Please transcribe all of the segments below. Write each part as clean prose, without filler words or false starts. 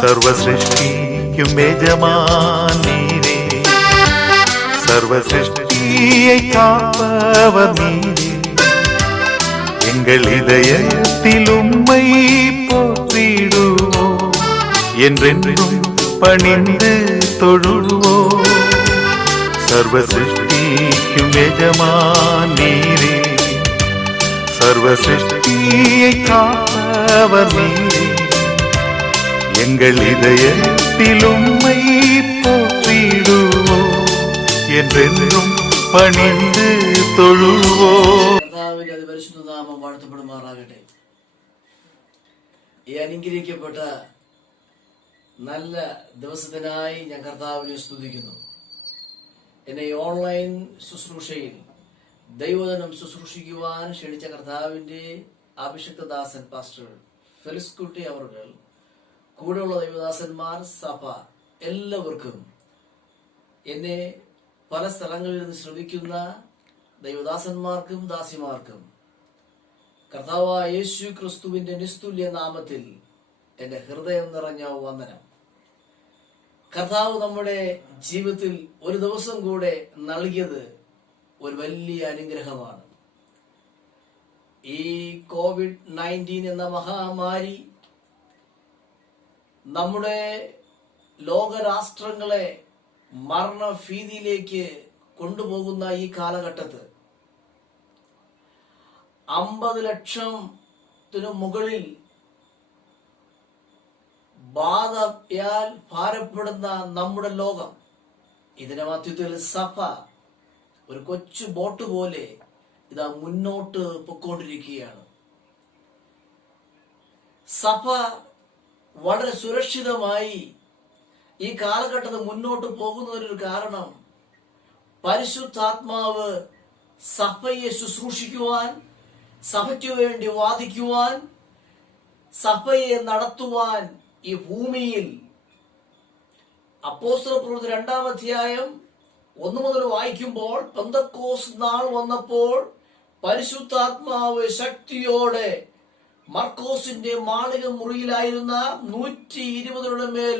സർവസൃഷ്ടിക്കും യജമാനീരേ, സർവസൃഷ്ടിയെ കാപ്പവർ നീരേ, எங்கள் இதயத்தில் உம்மை போற்றிடுவோம், என்றென்றும் பணிந்து தொழுவோம். சர்வ சிருஷ்டிக்கும் எஜமானீரே, சர்வ சிருஷ்டியை காப்பவர் நீரே, எங்கள் இதயத்தில் உம்மை போற்றிடுவோம், என்றென்றும் പണിந்து തൊഴുവോ. കർത്താവിന്റെ അതിപരിശുദ്ധ നാമം വാഴ്ത്തപ്പെടുമാറാകട്ടെ. ഈ അനുഗ്രഹിക്കപ്പെട്ട നല്ല ദിവസത്തിനായി ഞാൻ കർത്താവിനെ സ്തുതിക്കുന്നു. എന്നെ ഈ ഓൺലൈൻ ശുശ്രൂഷയിൽ ദൈവജനം ശുശ്രൂഷിക്കുവാൻ ക്ഷണിച്ച കർത്താവിന്റെ അഭിഷിക്തദാസൻ പാസ്റ്റർ ഫെലിക്സ് കുട്ടി അവർകൾ, കൂടെയുള്ള ദൈവദാസന്മാർ, സഭ, എല്ലാവർക്കും, എന്നെ പല സ്ഥലങ്ങളിൽ നിന്ന് ശ്രമിക്കുന്ന ദൈവദാസന്മാർക്കും ദാസിമാർക്കും കർത്താവായ യേശു ക്രിസ്തുവിന്റെ നിസ്തുല്യ നാമത്തിൽ എന്റെ ഹൃദയം നിറഞ്ഞ വന്ദനം. കർത്താവ് നമ്മുടെ ജീവിതത്തിൽ ഒരു ദിവസം കൂടെ നൽകിയത് ഒരു വലിയ അനുഗ്രഹമാണ്. ഈ COVID-19 എന്ന മഹാമാരി നമ്മുടെ ലോകരാഷ്ട്രങ്ങളെ മരണഭീതിയിലേക്ക് കൊണ്ടുപോകുന്ന ഈ കാലഘട്ടത്ത് 50 ലക്ഷത്തിനു മുകളിൽ ബാധയാൽ ഭാരപ്പെടുന്ന നമ്മുടെ ലോകം, ഇതിന്റെ മധ്യത്തിൽ സഭ ഒരു കൊച്ചു ബോട്ട് പോലെ ഇതാ മുന്നോട്ട് പൊയ്ക്കൊണ്ടിരിക്കുകയാണ്. സഭ വളരെ സുരക്ഷിതമായി ഈ കാലഘട്ടത്തിൽ മുന്നോട്ട് പോകുന്നതിനൊരു കാരണം പരിശുദ്ധാത്മാവ് സഭയെ ശുശ്രൂഷിക്കുവാൻ, സഭയ്ക്ക് വേണ്ടി വാദിക്കുവാൻ, സഭയെ നടത്തുവാൻ ഈ ഭൂമിയിൽ അപ്പോസ്തലപ്രവൃത്തി 2-ാം അധ്യായം 1 മുതൽ വായിക്കുമ്പോൾ, പെന്തക്കോസ്ത് നാൾ വന്നപ്പോൾ പരിശുദ്ധാത്മാവ് ശക്തിയോടെ മർക്കോസിന്റെ മാളിക മുറിയിലായിരുന്ന 120 മേൽ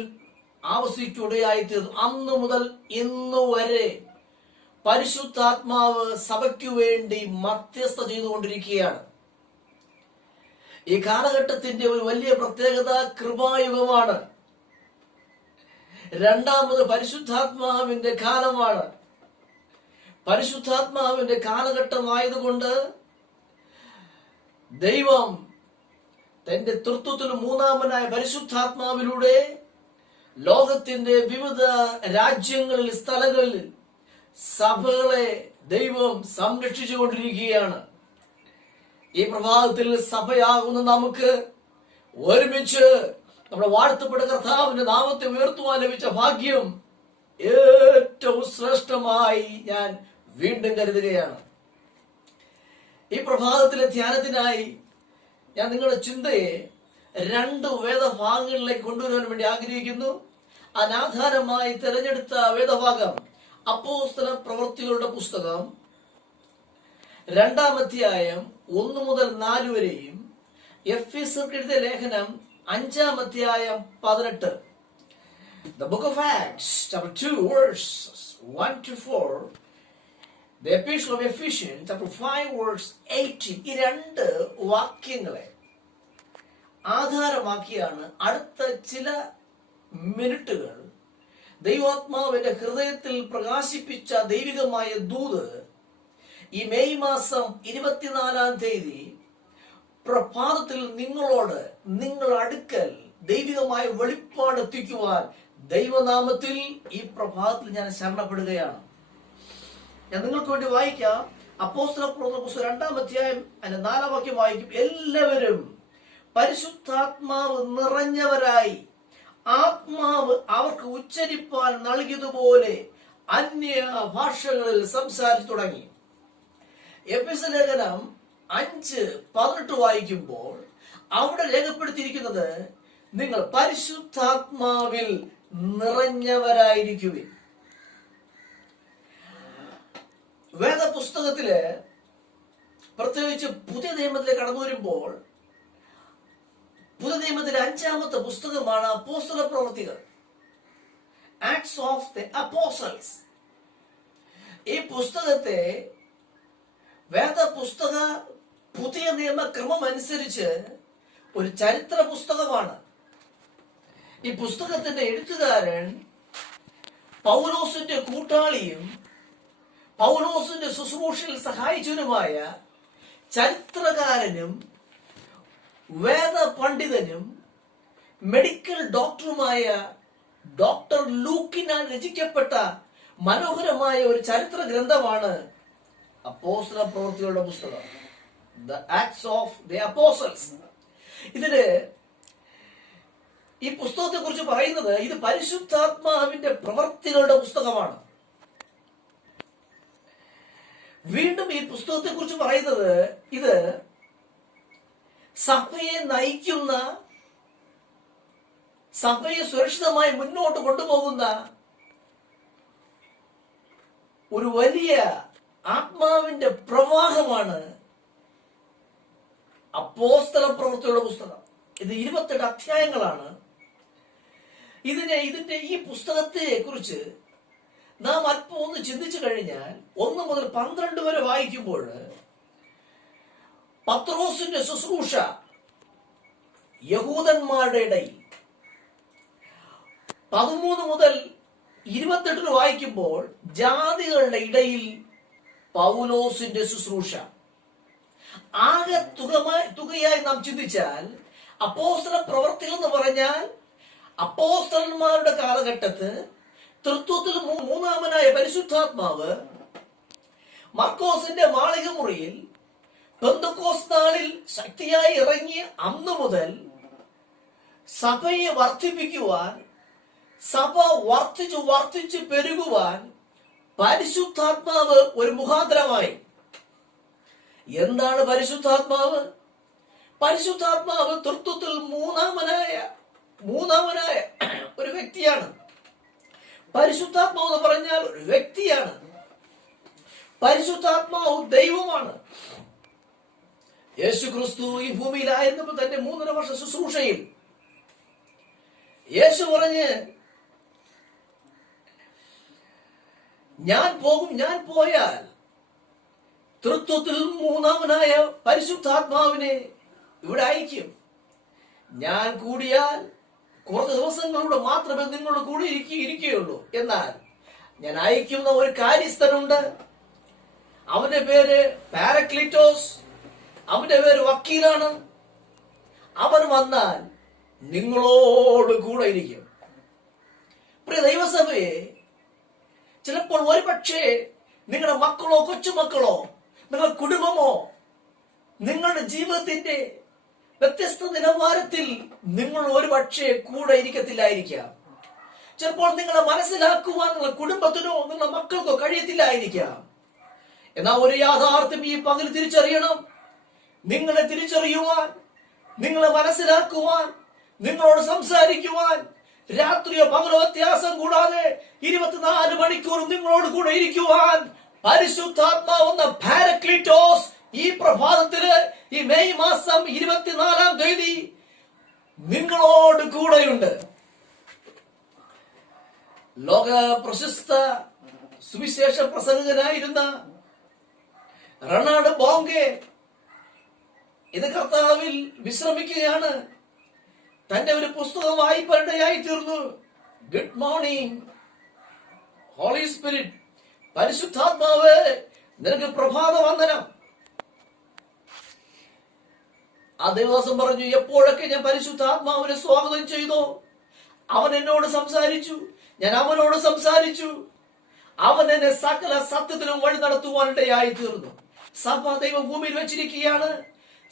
ആവസിക്കുകയായിത്തീർന്നു. അന്നു മുതൽ ഇന്നു വരെ പരിശുദ്ധാത്മാവ് സഭയ്ക്കു വേണ്ടി മധ്യസ്ഥ ചെയ്തുകൊണ്ടിരിക്കുകയാണ്. ഈ കാലഘട്ടത്തിന്റെ ഒരു വലിയ പ്രത്യേകത കൃപായുഗമാണ്. രണ്ടാമത് പരിശുദ്ധാത്മാവിന്റെ കാലമാണ്. പരിശുദ്ധാത്മാവിന്റെ കാലഘട്ടമായതുകൊണ്ട് ദൈവം തന്റെ തൃത്വത്തിൽ മൂന്നാമനായ പരിശുദ്ധാത്മാവിലൂടെ ലോകത്തിന്റെ വിവിധ രാജ്യങ്ങളിൽ, സ്ഥലങ്ങളിൽ സഭകളെ ദൈവം സംരക്ഷിച്ചുകൊണ്ടിരിക്കുകയാണ്. ഈ പ്രഭാതത്തിൽ സഭയാകുന്ന നമുക്ക് ഒരുമിച്ച് നമ്മുടെ വാഴ്ത്തപ്പെട്ട കർത്താവിന്റെ നാമത്തെ ഉയർത്തുവാൻ ലഭിച്ച ഭാഗ്യം ഏറ്റവും ശ്രേഷ്ഠമായി ഞാൻ വീണ്ടും കരുതുകയാണ്. ഈ പ്രഭാതത്തിലെ ധ്യാനത്തിനായി ഞാൻ നിങ്ങളുടെ ചിന്തയെ 2 വേദഭാഗങ്ങളിലേക്ക് കൊണ്ടുവരാൻ വേണ്ടി ആഗ്രഹിക്കുന്നു. അനാധാരമായി തിരഞ്ഞെടുത്ത വേദഭാഗം അപ്പോസ്തല പ്രവൃത്തികളുടെ പുസ്തകം 2-ാം അധ്യായം 1 മുതൽ 4 വരെയും, എഫെസ്യർക്ക് എഴുതിയ ലേഖനം 5-ാം അധ്യായം 18, The Book of Acts, chapter 2, verses 1 to 4, The Epistle of Ephesians, chapter 5, verse 18. ഈ 2 വാക്യങ്ങളെ ആധാരമാക്കിയാണ് അടുത്ത ചില മിനിറ്റുകൾ ദൈവാത്മാവിന്റെ ഹൃദയത്തിൽ പ്രകാശിപ്പിച്ച ദൈവികമായ ദൂത് ഈ മെയ് മാസം 24-ാം തീയതി പ്രഭാതത്തിൽ നിങ്ങളോട്, നിങ്ങളുടെ അടുക്കൽ ദൈവികമായ വെളിപ്പാട് എത്തിക്കുവാൻ ദൈവനാമത്തിൽ ഈ പ്രഭാതത്തിൽ ഞാൻ ശരണപ്പെടുകയാണ്. ഞാൻ നിങ്ങൾക്ക് വേണ്ടി വായിക്കാം. അപ്പോസ്തലപ്രവൃത്തികളുടെ പുസ്തകം 2-ാം അധ്യായം അതിന്റെ 4-ാം വാക്യം വായിക്കും. എല്ലാവരും പരിശുദ്ധാത്മാവ് നിറഞ്ഞവരായി ആത്മാവ് അവർക്ക് ഉച്ചരിപ്പാൻ നൽകിയതുപോലെ അന്യ ഭാഷകളിൽ സംസാരിച്ചു തുടങ്ങി. എഫെസ്യ ലേഖനം 5:18 വായിക്കുമ്പോൾ അവിടെ രേഖപ്പെടുത്തിയിരിക്കുന്നത്, നിങ്ങൾ പരിശുദ്ധാത്മാവിൽ നിറഞ്ഞവരായിരിക്കുവിൻ. വേദപുസ്തകത്തില് പ്രത്യേകിച്ച് പുതിയ നിയമത്തിലേക്ക് കടന്നു വരുമ്പോൾ പുതിയ നിയമത്തിലെ 5-ാമത്തെ പുസ്തകമാണ് അപ്പോസ്തല പ്രവൃത്തികൾ, ആക്ട്സ് ഓഫ് ദി അപ്പോസ്റ്റൽസ്. ഈ പുസ്തകത്തെ വേദപുസ്തക പുതിയ നിയമക്രമം അനുസരിച്ച് ഒരു ചരിത്ര പുസ്തകമാണ്. ഈ പുസ്തകത്തിന്റെ എഴുത്തുകാരൻ പൗലോസിന്റെ കൂട്ടാളിയും പൗലോസിന്റെ ശുശ്രൂഷയിൽ സഹായിച്ചവനുമായ ചരിത്രകാരനും വേദ പണ്ഡിതനും മെഡിക്കൽ ഡോക്ടറുമായ ഡോക്ടർ ലൂക്കിനാൽ രചിക്കപ്പെട്ട മനോഹരമായ ഒരു ചരിത്ര ഗ്രന്ഥമാണ് അപ്പോസ്തല പ്രവൃത്തികളുടെ പുസ്തകം, the acts of the apostles. ഇതില് ഈ പുസ്തകത്തെ കുറിച്ച് പറയുന്നത് ഇത് പരിശുദ്ധാത്മാവിന്റെ പ്രവൃത്തികളുടെ പുസ്തകമാണ്. വീണ്ടും ഈ പുസ്തകത്തെ കുറിച്ച് പറയുന്നത് ഇത് സഭയെ നയിക്കുന്ന, സഭയെ സുരക്ഷിതമായി മുന്നോട്ട് കൊണ്ടുപോകുന്ന ഒരു വലിയ ആത്മാവിന്റെ പ്രവാഹമാണ് അപ്പോസ്തല പ്രവൃത്തികളുടെ പുസ്തകം. ഇത് 28 അധ്യായങ്ങളാണ്. ഇതിന്റെ ഈ പുസ്തകത്തെ കുറിച്ച് നാം അല്പം ഒന്ന് ചിന്തിച്ചു കഴിഞ്ഞാൽ 1 മുതൽ 12 വരെ വായിക്കുമ്പോൾ പത്രോസിന്റെ ശുശ്രൂഷ യഹൂദന്മാരുടെ ഇടയിൽ, 13 മുതൽ 28 വായിക്കുമ്പോൾ ജാതികളുടെ ഇടയിൽ പൗലോസിന്റെ ശുശ്രൂഷ. ആകെ തുകയായി നാം ചിന്തിച്ചാൽ അപ്പോസ്തല പ്രവൃത്തികൾ എന്ന് പറഞ്ഞാൽ അപ്പോസ്തലന്മാരുടെ കാലഘട്ടത്ത് തൃത്വത്തിൽ മൂന്നാമനായ പരിശുദ്ധാത്മാവ് മർക്കോസിന്റെ മാളിക മുറിയിൽ പെന്തക്കോസ്ത് നാളിൽ ശക്തിയായി ഇറങ്ങിയ അന്ന് മുതൽ സഭയെ വർദ്ധിപ്പിക്കുവാൻ, സഭ വർദ്ധിച്ചു പെരുകുവാൻ പരിശുദ്ധാത്മാവ് ഒരു മുഖാന്തരമായി. എന്താണ് പരിശുദ്ധാത്മാവ്? പരിശുദ്ധാത്മാവ് തൃത്വത്തിൽ മൂന്നാമനായ ഒരു വ്യക്തിയാണ്. പരിശുദ്ധാത്മാവ് എന്ന് പറഞ്ഞാൽ ഒരു വ്യക്തിയാണ്. പരിശുദ്ധാത്മാവ് ദൈവമാണ്. യേശു ക്രിസ്തു ഈ ഭൂമിയിലായിരുന്നപ്പോൾ തന്റെ 3.5 വർഷ ശുശ്രൂഷയിൽ യേശു പറഞ്ഞ്, ഞാൻ പോയാൽ തൃത്വത്തിൽ മൂന്നാമനായ പരിശുദ്ധാത്മാവിനെ ഇവിടെ അയക്കും. ഞാൻ കൂടിയാൽ കുറച്ച് ദിവസങ്ങളിലൂടെ മാത്രമേ നിങ്ങളുടെ കൂടെ ഇരിക്കുകയുള്ളൂ. എന്നാൽ ഞാൻ അയക്കുന്ന ഒരു കാര്യസ്ഥനുണ്ട്. അവന്റെ പേര് പാരക്ലീറ്റോസ്. അവന്റെ പേര് വക്കീലാണ്. അവൻ വന്നാൽ നിങ്ങളോട് കൂടെ ഇരിക്കും. പ്രിയ ദൈവസഭയെ, ചിലപ്പോൾ ഒരുപക്ഷെ നിങ്ങളുടെ മക്കളോ കൊച്ചുമക്കളോ നിങ്ങളുടെ കുടുംബമോ നിങ്ങളുടെ ജീവിതത്തിന്റെ വ്യത്യസ്ത നിലവാരത്തിൽ നിങ്ങൾ ഒരുപക്ഷെ കൂടെ ഇരിക്കത്തില്ലായിരിക്കാം. ചിലപ്പോൾ നിങ്ങളെ മനസ്സിലാക്കുവാൻ നിങ്ങളുടെ കുടുംബത്തിനോ നിങ്ങളുടെ മക്കൾക്കോ കഴിയത്തില്ലായിരിക്കാം. എന്നാൽ ഒരു യാഥാർത്ഥ്യം ഈ പകൽ തിരിച്ചറിയണം. നിങ്ങളെ തിരിച്ചറിയുവാൻ, നിങ്ങളെ മനസ്സിലാക്കുവാൻ, നിങ്ങളോട് സംസാരിക്കുവാൻ, രാത്രിയോ പകലോ വ്യത്യാസം കൂടാതെ 24 മണിക്കൂറും നിങ്ങളോട് കൂടെ ഇരിക്കുവാൻ പരിശുദ്ധാത്മാവെന്ന പാരക്ലീറ്റോസ് ഈ പ്രഭാതത്തില്, ഈ മെയ് മാസം 24-ാം തീയതി നിങ്ങളോട് കൂടെയുണ്ട്. ലോക പ്രശസ്ത സുവിശേഷ പ്രസംഗകനായിരുന്ന റണാൾഡ് ബോംഗെ ഇത് കർത്താവിൽ വിശ്രമിക്കുകയാണ്. തന്റെ ഒരു പുസ്തകം വായിപ്പനിടയായി തീർന്നു. ഗുഡ് മോർണിംഗ് ഹോളി സ്പിരിറ്റ്, പരിശുദ്ധാത്മാവ് നിനക്ക് പ്രഭാത വന്ദനം. ആ ദിവസം പറഞ്ഞു, എപ്പോഴൊക്കെ ഞാൻ പരിശുദ്ധാത്മാവിനെ സ്വാഗതം ചെയ്തോ അവൻ എന്നോട് സംസാരിച്ചു, ഞാൻ അവനോട് സംസാരിച്ചു, അവൻ എന്നെ സകല സത്യത്തിലും വഴി നടത്തുവാനിടയായി തീർന്നു. സഭ ദൈവം ഭൂമിയിൽ വെച്ചിരിക്കുകയാണ്.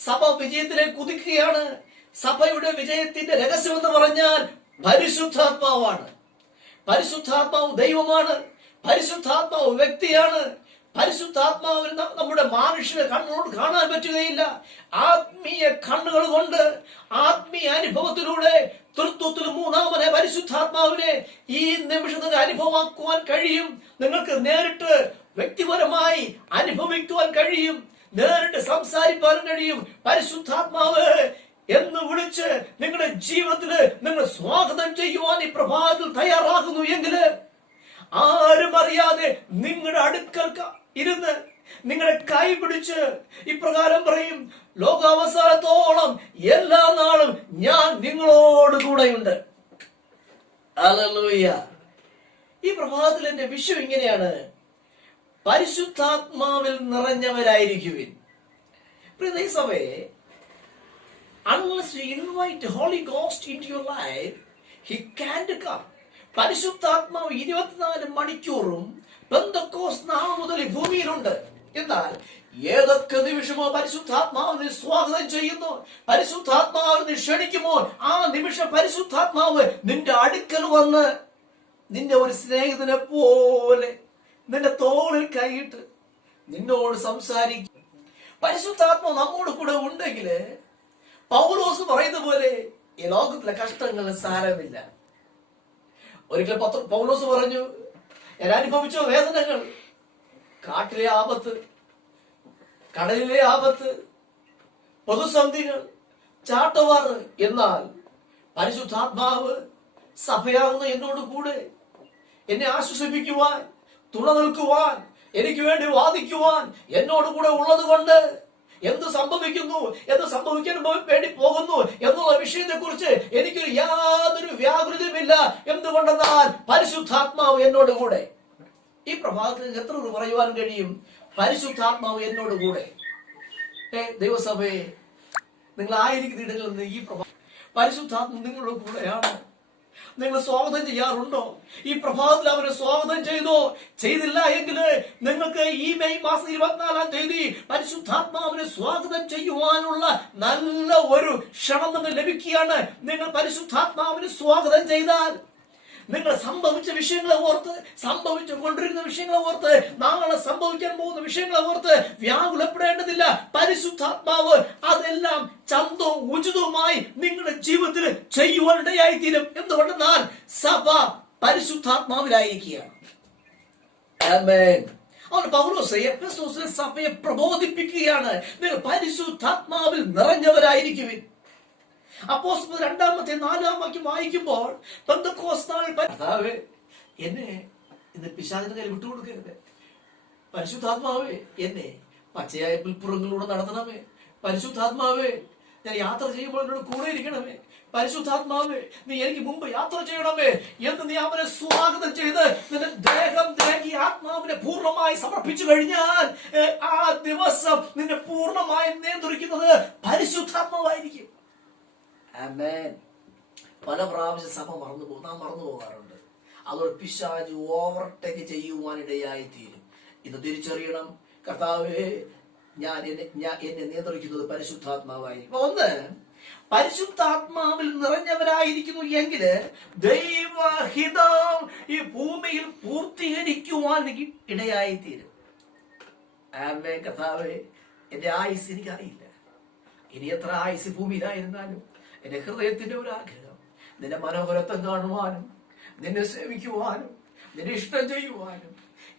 സഭ വിജയത്തിലേക്ക് കുതിക്കുകയാണ്. സഭയുടെ വിജയത്തിന്റെ രഹസ്യം എന്ന് പറഞ്ഞാൽ പരിശുദ്ധാത്മാവാണ്. പരിശുദ്ധാത്മാവ് ദൈവമാണ്. പരിശുദ്ധാത്മാവ് വ്യക്തിയാണ്. പരിശുദ്ധാത്മാവിന് നമ്മുടെ മാനുഷിക കണ്ണുകൊണ്ട് കാണാൻ പറ്റുകയില്ല. ആത്മീയ കണ്ണുകൾ കൊണ്ട്, ആത്മീയ അനുഭവത്തിലൂടെ തൃത്വത്തിൽ മൂന്നാമനെ പരിശുദ്ധാത്മാവിനെ ഈ നിമിഷത്തിൽ അനുഭവമാക്കുവാൻ കഴിയും. നിങ്ങൾക്ക് നേരിട്ട് വ്യക്തിപരമായി അനുഭവിക്കുവാൻ കഴിയും. നേരിട്ട് സംസാരിക്കാൻ കഴിയും. പരിശുദ്ധാത്മാവ് എന്ന് വിളിച്ച് നിങ്ങളുടെ ജീവിതത്തില് നിങ്ങൾ സ്വാഗതം ചെയ്യുവാൻ ഈ പ്രഭാതത്തിൽ തയ്യാറാകുന്നു എങ്കിൽ ആരും അറിയാതെ നിങ്ങളുടെ അടുക്കൽ ഇരുന്ന് നിങ്ങളെ കൈ പിടിച്ച് ഇപ്രകാരം പറയും, ലോകാവസാനത്തോളം എല്ലാ നാളും ഞാൻ നിങ്ങളോട് കൂടെയുണ്ട്. ഹല്ലേലൂയ. ഈ പ്രഭാതത്തിൽ എന്റെ വിഷയം ഇങ്ങനെയാണ്: പരിശുദ്ധാത്മാവിൽ നിറഞ്ഞവരായിരിക്കുവിൻ. പ്രിയ ദൈവസഭയെ, unless you invite the Holy Ghost into your life, he can't come. പരിശുദ്ധാത്മാവ് 24 മണിക്കൂറും പെന്തക്കോസ്ത് നാൾ മുതൽ ഭൂമിയിലുണ്ട്. എന്നാൽ ഏതൊക്കെ നിമിഷമോ പരിശുദ്ധാത്മാവിനെ സ്വാഗതം ചെയ്യുന്നു, പരിശുദ്ധാത്മാവിനെ ക്ഷണിക്കുമോ, ആ നിമിഷം പരിശുദ്ധാത്മാവ് നിന്റെ അടുക്കൽ വന്ന് നിന്റെ ഒരു സ്നേഹിതനെ പോലെ നിന്റെ തോളിൽ കൈയിട്ട് നിന്നോട് സംസാരിക്കും. പരിശുദ്ധാത്മാവ് നമ്മോട് കൂടെ ഉണ്ടെങ്കിൽ പൗലോസ് പറയുന്ന പോലെ ഈ ലോകത്തിലെ കഷ്ടങ്ങൾ സാരമില്ല. ഒരിക്കൽ പൗലോസ് പറഞ്ഞു, ഞാൻ അനുഭവിച്ച വേദനകൾ, കാട്ടിലെ ആപത്ത്, കടലിലെ ആപത്ത്, പൊതുസന്ധികൾ, ചാട്ടവാറ്, എന്നാൽ പരിശുദ്ധാത്മാവ് സഭയാകുന്ന എന്നോട് കൂടെ എന്നെ ആശ്വസിപ്പിക്കുവാൻ, തുണ നിൽക്കുവാൻ, എനിക്ക് വേണ്ടി വാദിക്കുവാൻ എന്നോട് കൂടെ ഉള്ളത് കൊണ്ട് എന്ത് സംഭവിക്കുന്നു, എന്ത് സംഭവിക്കാൻ വേണ്ടി പോകുന്നു എന്നുള്ള വിഷയത്തെ കുറിച്ച് എനിക്ക് യാതൊരു വ്യാകുലതയുമില്ല. എന്തുകൊണ്ടെന്നാൽ പരിശുദ്ധാത്മാവ് എന്നോട് കൂടെ. ഈ പ്രഭാതത്തിൽ എത്ര പറയുവാൻ കഴിയും? പരിശുദ്ധാത്മാവ് എന്നോട് കൂടെ. ദൈവസഭയെ, നിങ്ങൾ ആയിരിക്കുന്ന ഇടങ്ങളിൽ നിന്ന് ഈ പരിശുദ്ധാത്മാവ് നിങ്ങളുടെ കൂടെയാണ്. നിങ്ങൾ സ്വാഗതം ചെയ്യാറുണ്ടോ? ഈ പ്രഭാതത്തിൽ അവരെ സ്വാഗതം ചെയ്തില്ല എങ്കിൽ നിങ്ങൾക്ക് ഈ മെയ് മാസം 24-ാം തീയതി പരിശുദ്ധാത്മാവിനെ സ്വാഗതം ചെയ്യുവാനുള്ള നല്ല ഒരു ക്ഷണം നിങ്ങൾക്ക് ലഭിക്കുകയാണ്. നിങ്ങൾ പരിശുദ്ധാത്മാവിനെ സ്വാഗതം ചെയ്താൽ നിങ്ങൾ സംഭവിച്ച വിഷയങ്ങളെ ഓർത്ത്, സംഭവിച്ചു കൊണ്ടിരുന്ന വിഷയങ്ങളെ ഓർത്ത്, നാളെ സംഭവിക്കാൻ പോകുന്ന വിഷയങ്ങളെ ഓർത്ത് വ്യാകുലപ്പെടേണ്ടതില്ല. പരിശുദ്ധാത്മാവ് അതെല്ലാം ചന്തവും ഉചിതവുമായി നിങ്ങളുടെ ജീവിതത്തിൽ ചെയ്യുവാനിടയായി തീരും. എന്തുകൊണ്ടെന്നാൽ സഭ പരിശുദ്ധാത്മാവിലായിരിക്കുകയാണ്. ആമേൻ. അവൻ പൗലോസ് എഫെസോസിലെ സഭയെ പ്രബോധിപ്പിക്കുകയാണ്, നിങ്ങൾ പരിശുദ്ധാത്മാവിൽ നിറഞ്ഞവരായിരിക്കുവിൻ. അപ്പോസ്തലർ 2-4 വാക്യം വായിക്കുമ്പോൾ, പെന്തക്കോസ്ത് നാൾ കർത്താവേ, എന്നെ ഇന്ന് പിശാചിന്റെ കയ്യിൽ വിട്ടുകൊടുക്കരുത്. പരിശുദ്ധാത്മാവേ, എന്നെ പച്ചയായ പുൽപ്പുറങ്ങളിലൂടെ നടത്തണമേ. പരിശുദ്ധാത്മാവേ, ഞാൻ യാത്ര ചെയ്യുമ്പോൾ എന്നോട് കൂടെ ഇരിക്കണമേ. പരിശുദ്ധാത്മാവേ, നീ എനിക്ക് മുമ്പ് യാത്ര ചെയ്യണമേ എന്ന് നീ അവനെ സ്വാഗതം ചെയ്ത് നിന്റെ ദേഹം ദേഹി ആത്മാവിനെ പൂർണ്ണമായി സമർപ്പിച്ചു കഴിഞ്ഞാൽ ആ ദിവസം നിന്നെ പൂർണ്ണമായി നിയന്ത്രിക്കുന്നത് പരിശുദ്ധാത്മാവായിരിക്കും. ആമേൻ. പല പ്രാവശ്യം സഭ നാം മറന്നു പോകാറുണ്ട്. അതോട് പിശാച് ഓവർടേക്ക് ചെയ്യുവാനിടയായി തീരും. ഇന്ന് തിരിച്ചറിയണം, കർത്താവേ, എന്നെ നിയന്ത്രിക്കുന്നത് പരിശുദ്ധാത്മാവായിരിക്കും. ഒന്ന്, പരിശുദ്ധാത്മാവിൽ നിറഞ്ഞവരായിരിക്കുന്നു എങ്കിൽ ദൈവഹിതം ഈ ഭൂമിയിൽ പൂർത്തീകരിക്കുവാൻ ഇടയായി തീരും. ആമേൻ. കർത്താവേ, എന്റെ ആയുസ് എനിക്കറിയില്ല. ഇനി എത്ര ആയുസ് ഭൂമിയിലായിരുന്നാലും എന്റെ ഹൃദയത്തിന്റെ ഒരു ആഗ്രഹം നിന്റെ മനോഹരത്വം കാണുവാനും, നിന്നെ സേവിക്കുവാനും, നിന്നെ ഇഷ്ടം ചെയ്യുവാനും,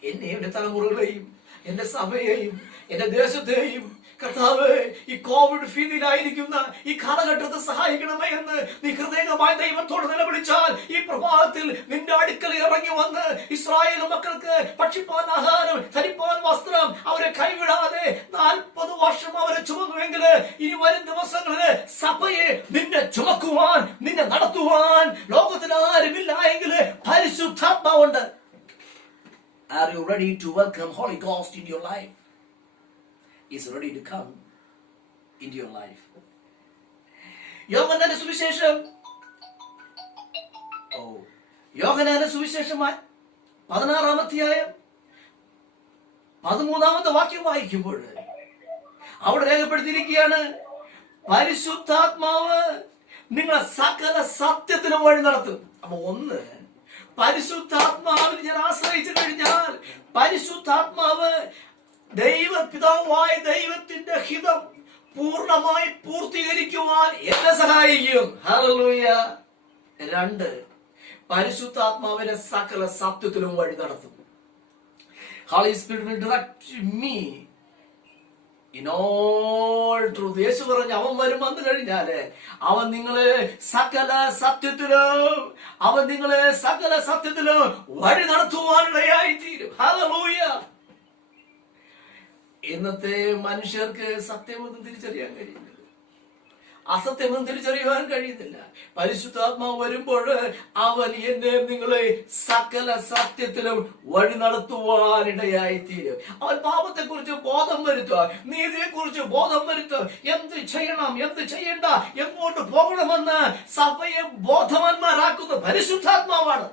എന്നെ എന്റെ തലമുറകളെയും എന്റെ സഭയെയും എന്റെ ദേശത്തെയും കർത്താവ് ഈ കോവിഡ് ഭീതിയിലായിരിക്കുന്ന ഈ കാലഘട്ടത്തെ സഹായിക്കണമേ എന്ന് നീ ഹൃദയമായി ദൈവത്തോട് നിലവിളിച്ചാൽ ഈ പ്രഭാതത്തിൽ നിന്റെ അടുക്കൽ ഇറങ്ങി വന്ന് ഇസ്രായേൽ മക്കൾക്ക് ഭക്ഷിപ്പാൻ ആഹാരം, ധരിപ്പാൻ വസ്ത്രം അവരെ കൈവിടാതെ 40 വർഷം അവരെ ചുമന്നുവെങ്കിൽ ഇനി വരും ദിവസങ്ങളിൽ സഭയെ നിന്നെ ചുമക്കുവാൻ, നിന്നെ നടത്തുവാൻ ലോകത്തിൽ ആരുമില്ല എങ്കിൽ പരിശുദ്ധാത്മാവുണ്ട്. Are you ready to welcome Holy Ghost in your life? Is ready to come into your life. യോഹന്നാന്റെ സുവിശേഷം യോഹന്നാന്റെ സുവിശേഷം 16-ാം അധ്യായം 13-ാമത്തെ വാക്യം വായിക്കുമ്പോൾ അവിടെ രേഖപ്പെടുത്തിയിരിക്കുകയാണ്, പരിശുദ്ധാത്മാവ് നിങ്ങളെ സകല സത്യത്തിനും വഴി നടത്തും. അപ്പൊ ഒന്ന്, പരിശുദ്ധാത്മാവിൽ ഞാൻ ആശ്രയിച്ചു കഴിഞ്ഞാൽ പരിശുദ്ധാത്മാവ് ദൈവപിതാവായ ദൈവത്തിന്റെ ഹിതം പൂർണ്ണമായി പൂർത്തീകരിക്കുവാൻ എന്നെ സഹായിക്കും. ഹല്ലേലൂയ. 2, പരിശുദ്ധാത്മാവിനെ സകല സത്യത്തിലും വഴി നടത്തും. Holy Spirit will direct me In all truth. യേശു പറഞ്ഞു അവൻ വരും വന്നു കഴിഞ്ഞാല് അവൻ നിങ്ങളെ സകല സത്യത്തിലും വഴി നടത്തുവാനിടയായി തീരും. ഹല്ലേലൂയ. ഇന്നത്തെ മനുഷ്യർക്ക് സത്യമൊന്നും തിരിച്ചറിയാൻ കഴിയുന്നില്ല, അസത്യമൊന്നും തിരിച്ചറിയുവാൻ കഴിയുന്നില്ല. പരിശുദ്ധാത്മാവ് വരുമ്പോൾ അവൻ എന്നെ നിങ്ങളെ സകല സത്യത്തിലും വഴി നടത്തുവാനിടയായി തീരും. അവൻ പാപത്തെ കുറിച്ച് ബോധം വരുത്തുക, നീതിയെ കുറിച്ച് ബോധം വരുത്തുക, എന്ത് ചെയ്യണം എന്ത് ചെയ്യണ്ട, എങ്ങോട്ട് പോകണമെന്ന് സഭയെ ബോധവാന്മാരാക്കുന്ന പരിശുദ്ധാത്മാവാണ്.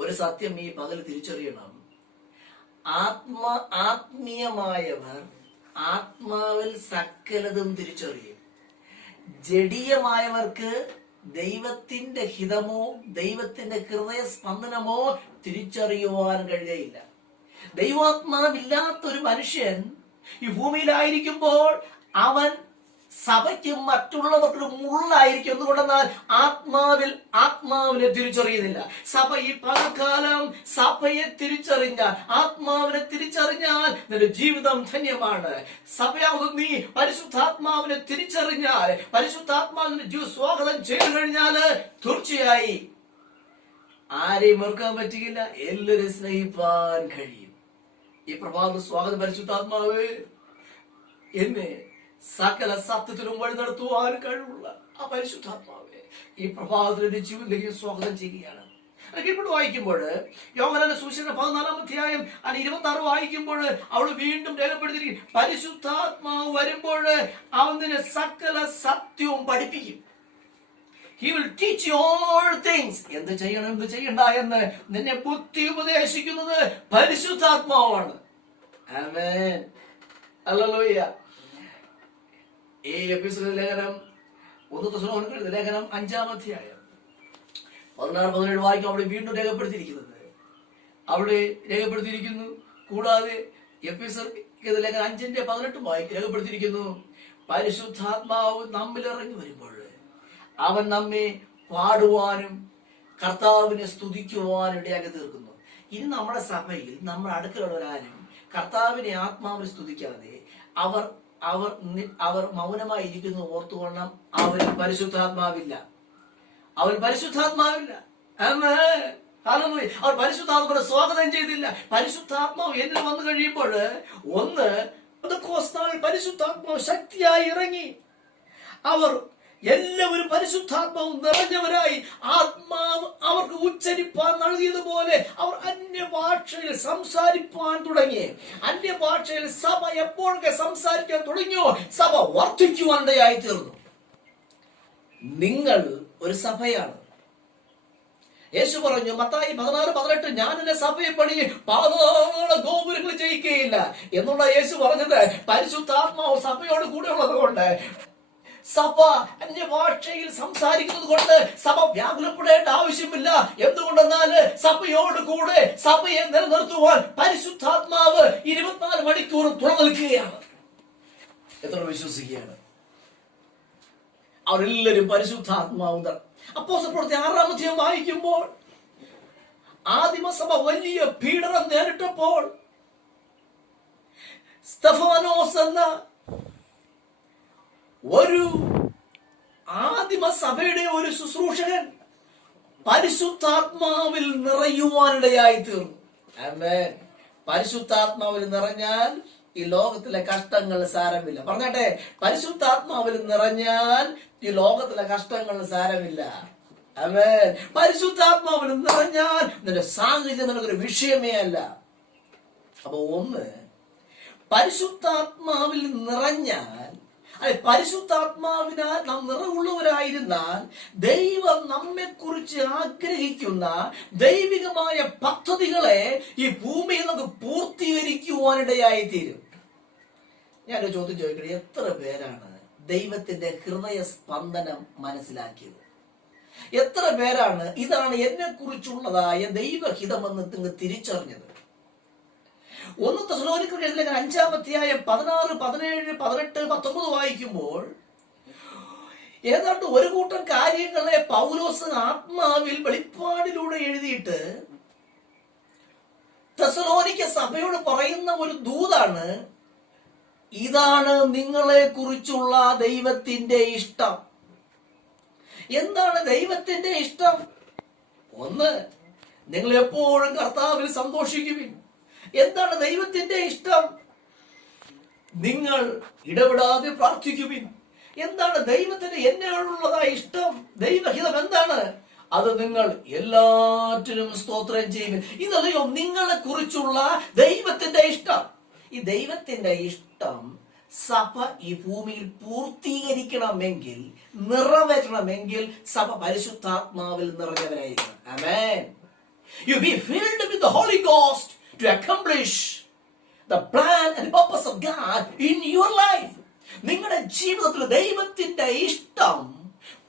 ഒരു സത്യം ഈ പകൽ തിരിച്ചറിയണം. ആത്മീയമായവർ ആത്മാവിൽ സകലതും തിരിച്ചറിയും. ജഡീയമായവർക്ക് ദൈവത്തിന്റെ ഹിതമോ ദൈവത്തിന്റെ ഹൃദയ സ്പന്ദനമോ തിരിച്ചറിയുവാൻ കഴിയയില്ല. ദൈവാത്മാവില്ലാത്തൊരു മനുഷ്യൻ ഈ ഭൂമിയിലായിരിക്കുമ്പോൾ അവൻ സഭയ്ക്കും മറ്റുള്ളവർക്കൊരു മുള്ളായിരിക്കും. എന്തുകൊണ്ടെന്നാൽ ആത്മാവിനെ തിരിച്ചറിയുന്നില്ല. സഭ ഈ പകൽക്കാലം സഭയെ തിരിച്ചറിഞ്ഞാൽ, ആത്മാവിനെ തിരിച്ചറിഞ്ഞാൽ നിന്റെ ജീവിതം ധന്യമാണ്. സഭയാവുന്ന നീ പരിശുദ്ധാത്മാവിനെ തിരിച്ചറിഞ്ഞാൽ, പരിശുദ്ധാത്മാവിന്റെ സ്വാഗതം ചെയ്തു കഴിഞ്ഞാൽ തീർച്ചയായി ആരെയും വെറുക്കാൻ പറ്റുകയില്ല, എല്ലാവരും സ്നേഹിപ്പാൻ കഴിയും. ഈ പ്രഭാത സ്വാഗതം പരിശുദ്ധാത്മാവ് എന്നെ സകല സത്യത്തിലും വഴി നടത്തുവാൻ കഴിവുള്ള ആ പരിശുദ്ധാത്മാവെ ഈ പ്രഭാതത്തിന്റെ ജീവിതത്തിലേക്ക് സ്വാഗതം ചെയ്യുകയാണ്. ഇവിടെ വായിക്കുമ്പോൾ യോഹന്നാന്റെ സുവിശേഷം 14-ാം അധ്യായം 26 വായിക്കുമ്പോൾ അവള് വീണ്ടും രേഖപ്പെടുത്തിയിരിക്കും, പരിശുദ്ധാത്മാവ് വരുമ്പോൾ അവൻ നിന്നെ സകല സത്യവും പഠിപ്പിക്കും. He will teach you all things. എന്ത് ചെയ്യണം എന്ത് ചെയ്യണ്ട എന്ന് നിന്നെ ബുദ്ധി ഉപദേശിക്കുന്നത് പരിശുദ്ധാത്മാവാണ്. ആമേൻ. ഹല്ലേലൂയ. ഈ എഫെസ്യർ ലേഖനം 1 തെസ്സലോനിക്കർ ലേഖനം 5-ാം അധ്യായം 16-17 വായിക്കും. അവിടെ വീണ്ടും രേഖപ്പെടുത്തിയിരിക്കുന്നു. കൂടാതെ എഫെസ്യർ ലേഖനം 5:18 രേഖപ്പെടുത്തിയിരിക്കുന്നു, പരിശുദ്ധാത്മാവ് നമ്മിൽ ഇറങ്ങി വരുമ്പോൾ അവൻ നമ്മെ പാടുവാനും കർത്താവിനെ സ്തുതിക്കുവാനും ഇടയാക്കി തീർക്കുന്നു. ഇനി നമ്മുടെ സഭയിൽ നമ്മുടെ അടുക്കലുള്ളവരാരും കർത്താവിനെ ആത്മാവിനെ സ്തുതിക്കാതെ അവർ മൗനമായിരിക്കുന്നു. ഓർത്തുകൊള്ളണം, അവൻ പരിശുദ്ധാത്മാവില്ല. അവർ പരിശുദ്ധാത്മാവിനെ സ്വാഗതം ചെയ്തില്ല. പരിശുദ്ധാത്മാവ് എന്നിൽ വന്നു കഴിയുമ്പോൾ പരിശുദ്ധാത്മാവ് ശക്തിയായി ഇറങ്ങി. അവർ എല്ലാവരും പരിശുദ്ധാത്മാവ് നിറഞ്ഞവരായി. ആത്മാവ് അവർക്ക് ഉച്ചരിപ്പാൻ നൽകിയതുപോലെ അവർ അന്യഭാഷയിൽ സംസാരിപ്പാൻ തുടങ്ങി. അന്യഭാഷയിൽ സഭ എപ്പോഴൊക്കെ സംസാരിക്കാൻ തുടങ്ങിയോ സഭ വർദ്ധിക്കുവാനിടയായി തീർന്നു. നിങ്ങൾ ഒരു സഭയാണ്. യേശു പറഞ്ഞു മത്തായി 16:18, ഞാൻ എന്റെ സഭയെ പണി പാതാള ഗോപുരങ്ങൾ ജയിക്കുകയില്ല എന്നുള്ള യേശു പറഞ്ഞത് പരിശുദ്ധാത്മാവ് സഭയോട് കൂടെ ഉള്ളത് കൊണ്ട്, സഭ അന്യഭാഷയിൽ സംസാരിക്കുന്നത് കൊണ്ട് സഭ വ്യാകുലപ്പെടേണ്ട ആവശ്യമില്ല. എന്തുകൊണ്ടെന്നാൽ സഭയോട് കൂടെ സഭയെ നിലനിർത്തുവാൻ പരിശുദ്ധാത്മാവ് 24 മണിക്കൂറും തുറന്നു നിൽക്കുകയാണ്. എത്ര വിശ്വസിക്കുകയാണ്? അവരെല്ലാവരും പരിശുദ്ധാത്മാവ്. അപ്പോസ്തലപ്രവൃത്തി 6-ാം അധ്യായം വായിക്കുമ്പോൾ ആദിമസഭ വലിയ പീഡനം നേരിട്ടപ്പോൾ സ്തെഫാനോസ് എന്ന ഒരു ആദിമസഭയുടെ ഒരു ശുശ്രൂഷകൻ പരിശുദ്ധാത്മാവിൽ നിറയുവാനിടയായി തീർന്നു. ആമേൻ. പരിശുദ്ധാത്മാവിൽ നിറഞ്ഞാൽ ഈ ലോകത്തിലെ കഷ്ടങ്ങൾ സാരമില്ല. പറഞ്ഞാട്ടെ, പരിശുദ്ധാത്മാവിൽ നിറഞ്ഞാൽ ഈ ലോകത്തിലെ കഷ്ടങ്ങൾ സാരമില്ല. ആമേൻ. പരിശുദ്ധാത്മാവിൽ നിറഞ്ഞാൽ നിന്റെ സാഹചര്യം നിനക്കൊരു വിഷയമേ അല്ല. അപ്പൊ പരിശുദ്ധാത്മാവിൽ നിറഞ്ഞാൽ, പരിശുദ്ധാത്മാവിനാൽ നാം നിറവുള്ളവരായിരുന്നാൽ ദൈവം നമ്മെ കുറിച്ച് ആഗ്രഹിക്കുന്ന ദൈവികമായ പദ്ധതികളെ ഈ ഭൂമിയിൽ നമുക്ക് പൂർത്തീകരിക്കുവാനിടയായി തീരും. ഞാനൊരു ചോദ്യം ചോദിക്കട്ടെ, എത്ര പേരാണ് ദൈവത്തിന്റെ ഹൃദയ സ്പന്ദനം മനസ്സിലാക്കിയത്? എത്ര പേരാണ് ഇതാണ് എന്നെ കുറിച്ചുള്ളതായ ദൈവഹിതമെന്ന് നിങ്ങൾ തിരിച്ചറിഞ്ഞത്? 1 തെസ്സലോനിക്കർ 5-ാം അധ്യായം 16, 17, 18, 19 വായിക്കുമ്പോൾ ഏതാണ്ട് ഒരു കൂട്ടം കാര്യങ്ങളെ പൗലോസ് ആത്മാവിൽ വെളിപ്പാടിലൂടെ എഴുതിയിട്ട് തെസ്സലോനിക്ക സഭയോട് പറയുന്ന ഒരു ദൂതാണ്. ഇതാണ് നിങ്ങളെ കുറിച്ചുള്ള ദൈവത്തിന്റെ ഇഷ്ടം. എന്താണ് ദൈവത്തിന്റെ ഇഷ്ടം? ഒന്ന്, നിങ്ങൾ എപ്പോഴും കർത്താവിൽ സന്തോഷിക്കുവിൻ. എന്താണ് ദൈവത്തിന്റെ ഇഷ്ടം? നിങ്ങൾ ഇടപെടാതെ പ്രാർത്ഥിക്കുവിൻ. എന്താണ് ദൈവത്തിന് എന്നോടുള്ളതായ ഇഷ്ടം? ദൈവഹിതം എന്താണ്? അത് നിങ്ങൾ എല്ലാറ്റിനും സ്തോത്രം ചെയ്യുവിൻ. ഇതല്ലയോ നിങ്ങളെ കുറിച്ചുള്ള ദൈവത്തിന്റെ ഇഷ്ടം. ഈ ദൈവത്തിന്റെ ഇഷ്ടം സഭ ഈ ഭൂമിയിൽ പൂർത്തീകരിക്കണമെങ്കിൽ, നിറവേറ്റണമെങ്കിൽ സഭ പരിശുദ്ധാത്മാവിൽ നിറഞ്ഞവരായിരിക്കണം. ആമേൻ. You be filled with the Holy Ghost to accomplish the plan and purpose of God in your life. നിങ്ങളുടെ ജീവിതത്തിൽ ദൈവത്തിന്റെ ഇഷ്ടം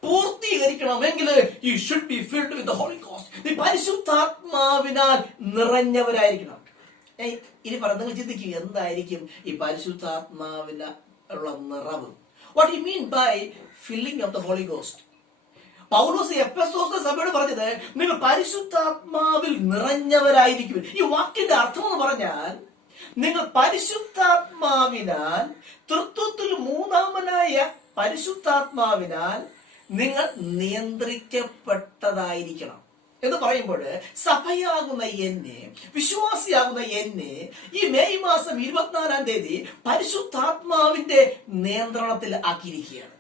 പൂർത്തീകരിക്കണമെങ്കിൽ you should be filled with the Holy Ghost. നീ പരിശുദ്ധാത്മാവിനാൽ നിറഞ്ഞവരായിരിക്കണം. ഇനി പറ, നിങ്ങൾ ചിന്തിക്കുക, എന്തായിരിക്കും ഈ പരിശുദ്ധാത്മാവിന് ഉള്ള നിറവ്? What do you mean by filling of the Holy Ghost? പൗലോസ് എഫെസോസ് സഭയോട് പറഞ്ഞത് നിങ്ങൾ പരിശുദ്ധാത്മാവിൽ നിറഞ്ഞവരായിരിക്കും. ഈ വാക്കിന്റെ അർത്ഥം എന്ന് പറഞ്ഞാൽ നിങ്ങൾ പരിശുദ്ധാത്മാവിനാൽ, തൃത്വത്തിൽ മൂന്നാമനായ പരിശുദ്ധാത്മാവിനാൽ നിങ്ങൾ നിയന്ത്രിക്കപ്പെട്ടതായിരിക്കണം എന്ന് പറയുമ്പോൾ, സഭയാകുന്ന എന്നെ, വിശ്വാസിയാകുന്ന എന്നെ ഈ മെയ് മാസം 24-ാം തീയതി പരിശുദ്ധാത്മാവിന്റെ നിയന്ത്രണത്തിൽ ആക്കിയിരിക്കുകയാണ്.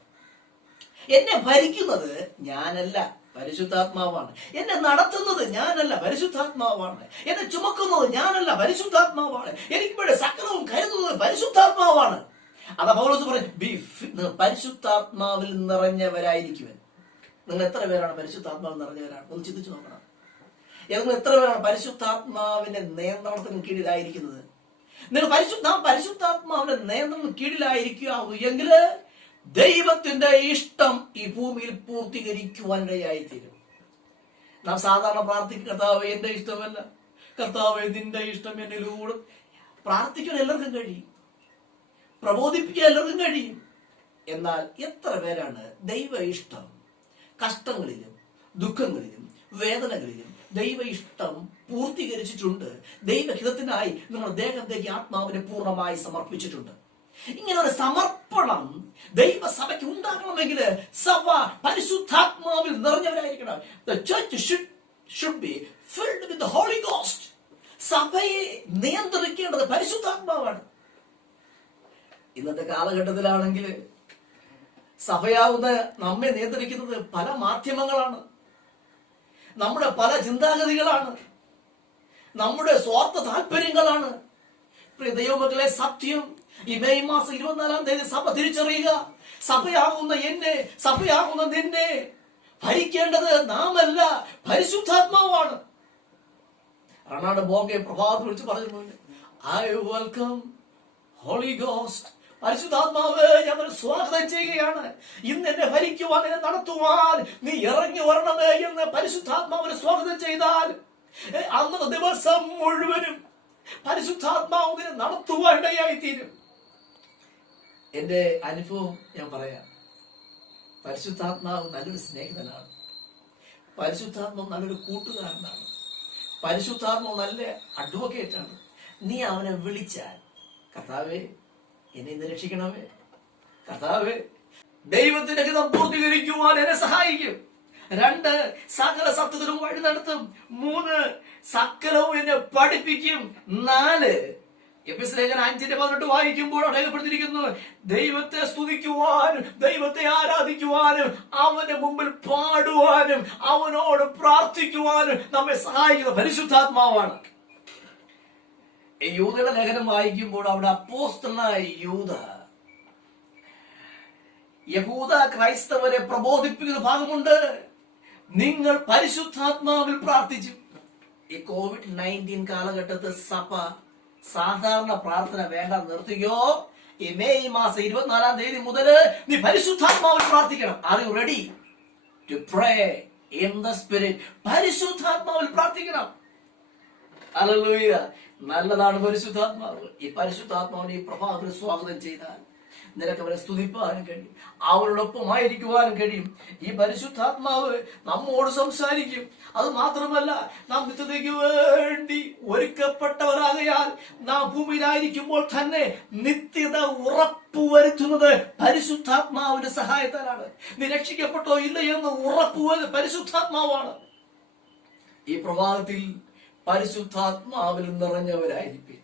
എന്നെ ഭരിക്കുന്നത് ഞാനല്ല, പരിശുദ്ധാത്മാവാണ്. എന്നെ നടത്തുന്നത് ഞാനല്ല, പരിശുദ്ധാത്മാവാണ്. എന്നെ ചുമക്കുന്നത് ഞാനല്ല, പരിശുദ്ധാത്മാവാണ്. എനിക്കിവിടെ സകലവും കരുതുന്നത് പരിശുദ്ധാത്മാവാണ്. അതാ പൗലോസ് പറഞ്ഞു, പരിശുദ്ധാത്മാവിൽ നിറഞ്ഞവരായിരിക്കുവൻ. നിങ്ങൾ എത്ര പേരാണ് പരിശുദ്ധാത്മാവിൽ നിറഞ്ഞവരാണ്? ഒന്ന് ചിന്തിച്ചു നോക്കണം. നിങ്ങൾ എത്ര പേരാണ് പരിശുദ്ധാത്മാവിന്റെ നിയന്ത്രണത്തിന് കീഴിലായിരിക്കുന്നത്? നിങ്ങൾ പരിശുദ്ധാത്മാവിന്റെ നിയന്ത്രണത്തിന് കീഴിലായിരിക്കുക എങ്കിൽ ദൈവത്തിന്റെ ഇഷ്ടം ഈ ഭൂമിയിൽ പൂർത്തീകരിക്കുവാനിടയായിത്തീരും. നാം സാധാരണ പ്രാർത്ഥിക്കും, കർത്താവേ എന്റെ ഇഷ്ടമല്ല, കർത്താവേ നിന്റെ ഇഷ്ടം എന്നിലൂടെ. പ്രാർത്ഥിക്കാൻ എല്ലാവർക്കും കഴിയും, പ്രബോധിപ്പിക്കാൻ എല്ലാവർക്കും കഴിയും. എന്നാൽ എത്ര പേരാണ് ദൈവ ഇഷ്ടം കഷ്ടങ്ങളിലും ദുഃഖങ്ങളിലും വേദനകളിലും ദൈവ ഇഷ്ടം പൂർത്തീകരിച്ചിട്ടുണ്ട്? ദൈവഹിതത്തിനായി നിങ്ങളുടെ ദേഹത്തേക്ക് ആത്മാവിനെ പൂർണ്ണമായി സമർപ്പിച്ചിട്ടുണ്ട്. ഇങ്ങനെ ഒരു സമർപ്പണം ദൈവസഭയ്ക്ക് ഉണ്ടാകണമെങ്കിൽ സഭ പരിശുദ്ധാത്മാവിൽ നിറഞ്ഞവരായിരിക്കണം. The church should be filled with the Holy Ghost. സഭയെ നിയന്ത്രിക്കേണ്ടത് പരിശുദ്ധാത്മാവാണ്. ഇന്നത്തെ കാലഘട്ടത്തിലാണെങ്കിൽ സഭയാവുന്ന നമ്മെ നിയന്ത്രിക്കുന്നത് പല മാധ്യമങ്ങളാണ്, നമ്മുടെ പല ചിന്താഗതികളാണ്, നമ്മുടെ സ്വാർത്ഥ താല്പര്യങ്ങളാണ്. പ്രിയ ദൈവമക്കളെ, സത്യം ഈ മെയ് മാസം 24-ാം തീയതി സഭ തിരിച്ചറിയുക. സഭയാകുന്ന എന്നെ, സഭയാകുന്ന നിന്നെ ഭരിക്കേണ്ടത് നാമല്ല, പരിശുദ്ധാത്മാവാണ്. റണാൾഡ് ബോംബെ പ്രഭാതത്തിൽ വിളിച്ച് പറഞ്ഞിട്ടുണ്ട്, ഐ വെൽക്കം ഹോളി ഗോസ്റ്റ്. പരിശുദ്ധാത്മാവ്, ഞാൻ സ്വാഗതം ചെയ്യുകയാണ്. ഇന്ന് എന്നെ ഭരിക്കുവാൻ, എന്നെ നടത്തുവാൻ നീ ഇറങ്ങി വരണമേ എന്ന് പരിശുദ്ധാത്മാവിനെ സ്വാഗതം ചെയ്താൽ അന്നത്തെ ദിവസം മുഴുവനും പരിശുദ്ധാത്മാവിനെ നടത്തുവാൻ ഇടയായിത്തീരും. എന്റെ അനുഭവം ഞാൻ പറയാം. പരിശുദ്ധാത്മാവ് നല്ലൊരു സ്നേഹിതനാണ്, പരിശുദ്ധാത്മാവ് നല്ലൊരു കൂട്ടുകാരനാണ്, പരിശുദ്ധാത്മാവ് നല്ല അഡ്വക്കേറ്റ് ആണ്. നീ അവനെ വിളിച്ചാൽ, കർത്താവേ എന്നെ ഇന്ന് രക്ഷിക്കണമേ, കർത്താവേ ദൈവത്തിന്റെ ഹിതം പൂർത്തീകരിക്കുവാൻ എന്നെ സഹായിക്കും. 2, സകല സത്യത്തിലും വഴി നടത്തും. 3, സകലവും എന്നെ പഠിപ്പിക്കും. 4, എഫെസ്യർ ലേഖനം 5:18 വായിക്കുമ്പോൾ രേഖപ്പെടുത്തിയിരിക്കുന്നു, ദൈവത്തെ സ്തുതിക്കുവാനും ദൈവത്തെ ആരാധിക്കുവാനും അവന്റെ മുമ്പിൽ പാടുവാനും അവനോട് പ്രാർത്ഥിക്കുവാനും നമ്മെ സഹായിക്കുന്ന പരിശുദ്ധാത്മാവാണ്. യൂദയുടെ ലേഖനം വായിക്കുമ്പോൾ അവിടെ അപ്പോസ്തലനായ യഹൂദ ക്രൈസ്തവരെ പ്രബോധിപ്പിക്കുന്ന ഭാഗമുണ്ട്. നിങ്ങൾ പരിശുദ്ധാത്മാവിൽ പ്രാർത്ഥിച്ചു. ഈ COVID-19 കാലഘട്ടത്തിൽ സഭ സാധാരണ പ്രാർത്ഥന വേണ്ട നിർത്തുകയോ, ഈ മെയ് മാസം 24-ാം തീയതി മുതൽ നീ പരിശുദ്ധാത്മാവിൽ പ്രാർത്ഥിക്കണം. Are you ready to pray in the spirit? പരിശുദ്ധാത്മാവിൽ പ്രാർത്ഥിക്കണം. ഹല്ലേലൂയ. നല്ലതാണ് പരിശുദ്ധാത്മാവ്. ഈ പരിശുദ്ധാത്മാവിനെ ഈ പ്രഭാതത്തിൽ സ്വാഗതം ചെയ്താൽ നിനക്ക് അവരെ സ്തുതിപ്പാനും കഴിയും, അവരോടൊപ്പമായിരിക്കുവാനും കഴിയും. ഈ പരിശുദ്ധാത്മാവ് നമ്മോട് സംസാരിക്കും. അത് മാത്രമല്ല, നാം നിത്യതയ്ക്ക് വേണ്ടി ഒരുക്കപ്പെട്ടവരാകയാൽ നാം ഭൂമിയിലായിരിക്കുമ്പോൾ തന്നെ നിത്യത ഉറപ്പുവരുത്തുന്നത് പരിശുദ്ധാത്മാവിന്റെ സഹായത്താലാണ്. നീ രക്ഷിക്കപ്പെട്ടോ ഇല്ലയോ എന്ന് ഉറപ്പുവരുന്നത് പരിശുദ്ധാത്മാവാണ്. ഈ പ്രഭാതത്തിൽ പരിശുദ്ധാത്മാവിൽ നിറഞ്ഞവരായിരിക്കും.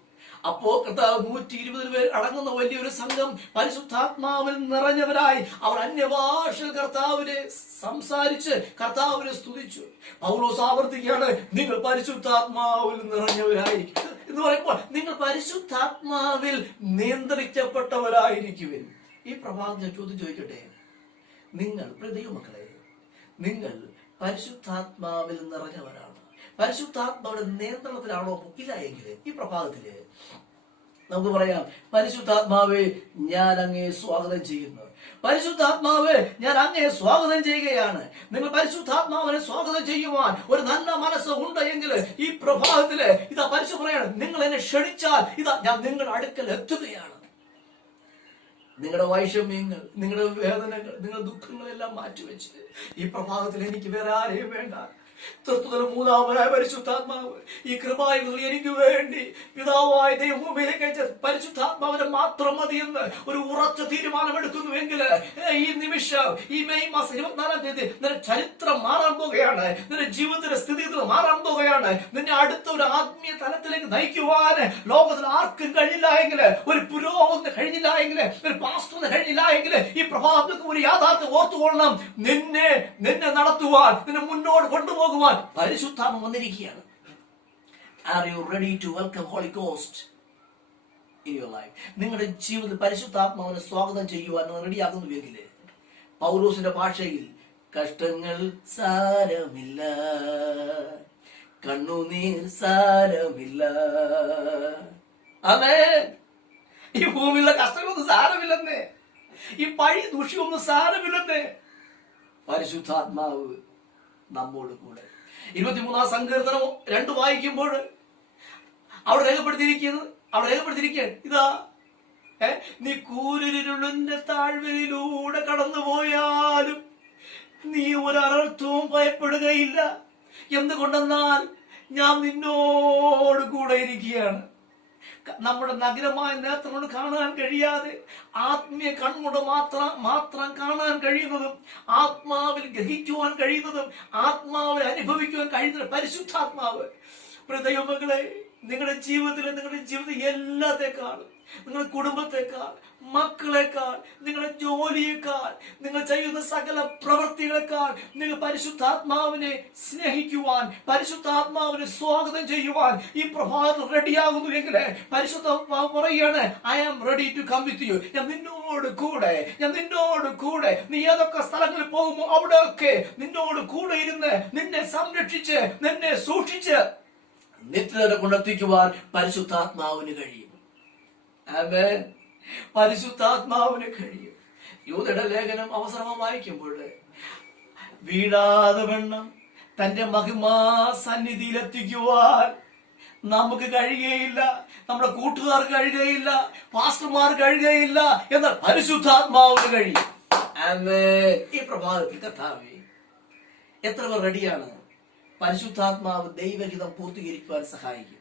അപ്പോ കർത്താവ് 120 പേർ അടങ്ങുന്ന വലിയൊരു സംഘം പരിശുദ്ധാത്മാവിൽ നിറഞ്ഞവരായി അവർ അന്യഭാഷയിൽ കർത്താവിനെ സംസാരിച്ച് കർത്താവിനെ സ്തുതിച്ചു. പൗലോസ് ആവർത്തിക്കുകയാണ്, നിങ്ങൾ പരിശുദ്ധാത്മാവിൽ നിറഞ്ഞവരായിരിക്കും എന്ന് പറയുമ്പോൾ നിങ്ങൾ പരിശുദ്ധാത്മാവിൽ നിയന്ത്രിക്കപ്പെട്ടവരായിരിക്കുവിൻ. ഈ പ്രഭാതത്തിൽ ചോദ്യം ചോദിക്കട്ടെ, നിങ്ങൾ ദൈവമക്കളെ, നിങ്ങൾ പരിശുദ്ധാത്മാവിൽ നിറഞ്ഞവരാണ്, പരിശുദ്ധാത്മാവിന്റെ നിയന്ത്രണത്തിലാണോ? ഇല്ല എങ്കിൽ ഈ പ്രഭാതത്തില് നമുക്ക് പറയാം, പരിശുദ്ധാത്മാവെ ഞാൻ അങ്ങയെ സ്വാഗതം ചെയ്യുന്നു. പരിശുദ്ധാത്മാവെ ഞാൻ അങ്ങയെ സ്വാഗതം ചെയ്യുകയാണ്. നിങ്ങൾ പരിശുദ്ധാത്മാവിനെ സ്വാഗതം ചെയ്യുവാൻ ഒരു നല്ല മനസ്സ് ഉണ്ട് എങ്കിൽ ഈ പ്രഭാതത്തില് ഇതാ പരിശുദ്ധ പറയാണ്, നിങ്ങൾ എന്നെ ക്ഷണിച്ചാൽ ഇതാ ഞാൻ നിങ്ങളുടെ അടുക്കൽ എത്തുകയാണ്. നിങ്ങളുടെ വൈഷമ്യങ്ങൾ, നിങ്ങളുടെ വേദനകൾ, നിങ്ങളുടെ ദുഃഖങ്ങളെല്ലാം മാറ്റിവെച്ച് ഈ പ്രഭാതത്തിൽ എനിക്ക് വേറെ ആരെയും വേണ്ട, മൂന്നാമനായ പരിശുദ്ധാത്മാവ് ഈ കൃപായുകൾ എനിക്ക് വേണ്ടി പിതാവായ ദൈവഭൂമിയിലേക്ക് അയച്ച പരിശുദ്ധാത്മാവിനെ മാത്രം മതിയെന്ന് ഒരു ഉറച്ച തീരുമാനമെടുക്കുന്നുവെങ്കിൽ ഈ നിമിഷം, ഈ മെയ് മാസം 24-ാം തീയതി നിന്റെ ചരിത്രം മാറാൻ പോകുകയാണ്. നിന്റെ ജീവിതത്തിന്റെ സ്ഥിതി മാറാൻ പോകുകയാണ്. നിന്നെ അടുത്ത ഒരു ആത്മീയ തലത്തിലേക്ക് നയിക്കുവാൻ ലോകത്തിൽ ആർക്കും കഴിയില്ല എങ്കിൽ, ഒരു പുരോഗമനം കഴിഞ്ഞില്ല എങ്കിൽ, ഒരു പാസ്റ്ററിന് കഴിഞ്ഞില്ല എങ്കിൽ ഈ പ്രഭാതത്തിൽ ഒരു യാഥാർത്ഥ്യം ഓർത്തുകൊള്ളണം. നിന്നെ നടത്തുവാൻ, നിന്നെ മുന്നോട്ട് കൊണ്ടുപോകുവാൻ പരിശുദ്ധാത്മ വന്നിരിക്കുകയാണ്. Are you ready to welcome Holy Ghost in your life? നിങ്ങളുടെ ജീവിതത്തിൽ പരിശുദ്ധാത്മാവിനെ സ്വാഗതം ചെയ്യുവാൻ റെഡിയാകുന്നുവെങ്കിൽ പൗലോസിന്റെ ഭാഷയിൽ കഷ്ടങ്ങൾ സാരമില്ല, കണ്ണുനീർ സാരമില്ല. ആമേൻ. ഈ ഭൂമിയിലെ കഷ്ടങ്ങളൊന്നും സാരമില്ലെന്നേ, ഈ പഴി ദൂഷ്യമൊന്നും സാരമില്ലെന്നേ. പരിശുദ്ധാത്മാവ് നമ്മോട് കൂടെ. 23-ാം സങ്കീർത്തനം 2 വായിക്കുമ്പോൾ അവിടെ രേഖപ്പെടുത്തിയിരിക്കുകയാണ്, ഇതാ നീ കൂരിരുളിന്റെ താഴ്വരയിലൂടെ കടന്നുപോയാലും നീ ഒരർത്ഥവും ഭയപ്പെടുകയില്ല. എന്തുകൊണ്ടെന്നാൽ ഞാൻ നിന്നോട് കൂടെ ഇരിക്കുകയാണ്. നമ്മുടെ നഗരമായ നേത്രം കൊണ്ട് കാണാൻ കഴിയാതെ ആത്മീയ കണ്ണുകൊണ്ട് മാത്രം കാണാൻ കഴിയുന്നതും ആത്മാവിൽ ഗ്രഹിക്കുവാൻ കഴിയുന്നതും ആത്മാവിൽ അനുഭവിക്കുവാൻ കഴിയുന്ന പരിശുദ്ധാത്മാവ്. ദൈവമക്കളെ, നിങ്ങളുടെ ജീവിതത്തിൽ എല്ലാത്തെക്കാളും, നിങ്ങളുടെ കുടുംബത്തെക്കാൾ, മക്കളെക്കാൾ, നിങ്ങളുടെ ജോലിയേക്കാൾ, നിങ്ങൾ ചെയ്യുന്ന സകല പ്രവൃത്തികളെക്കാൾ നിങ്ങൾ പരിശുദ്ധാത്മാവിനെ സ്നേഹിക്കുവാൻ, പരിശുദ്ധാത്മാവിനെ സ്വാഗതം ചെയ്യുവാൻ ഈ പ്രഭാതം റെഡിയാകുന്നുവെങ്കിൽ പരിശുദ്ധാത്മാവ് പറയുകയാണ്, I am ready to come with you. ഞാൻ നിന്നോട് കൂടെ. നീ ഏതൊക്കെ സ്ഥലങ്ങളിൽ പോകുമോ അവിടെയൊക്കെ നിന്നോട് കൂടെ ഇരുന്ന് നിന്നെ സംരക്ഷിച്ച്, നിന്നെ സൂക്ഷിച്ച് നിത്യത കൊണ്ടെത്തിക്കുവാൻ പരിശുദ്ധാത്മാവിന് കഴിയും. ആമേൻ. പരിശുദ്ധാത്മാവിന് കഴിയും. യൂദയുടെ ലേഖനം അവസരം വായിക്കുമ്പോൾ വീഴാതെ വണ്ണം തന്റെ മഹിമാ സന്നിധിയിൽ എത്തിക്കുവാൻ നമുക്ക് കഴിയുകയില്ല, നമ്മുടെ കൂട്ടുകാർക്ക് കഴിയുകയില്ല, പാസ്റ്റർമാർ കഴിയുകയില്ല, എന്നാൽ പരിശുദ്ധാത്മാവിന് കഴിയും. ആമേൻ. ഈ പ്രഭാതത്തിൽ കർത്താവേ, എത്ര പേർ റെഡിയാണ്? പരിശുദ്ധാത്മാവ് ദൈവഹിതം പൂർത്തീകരിക്കുവാൻ സഹായിക്കും.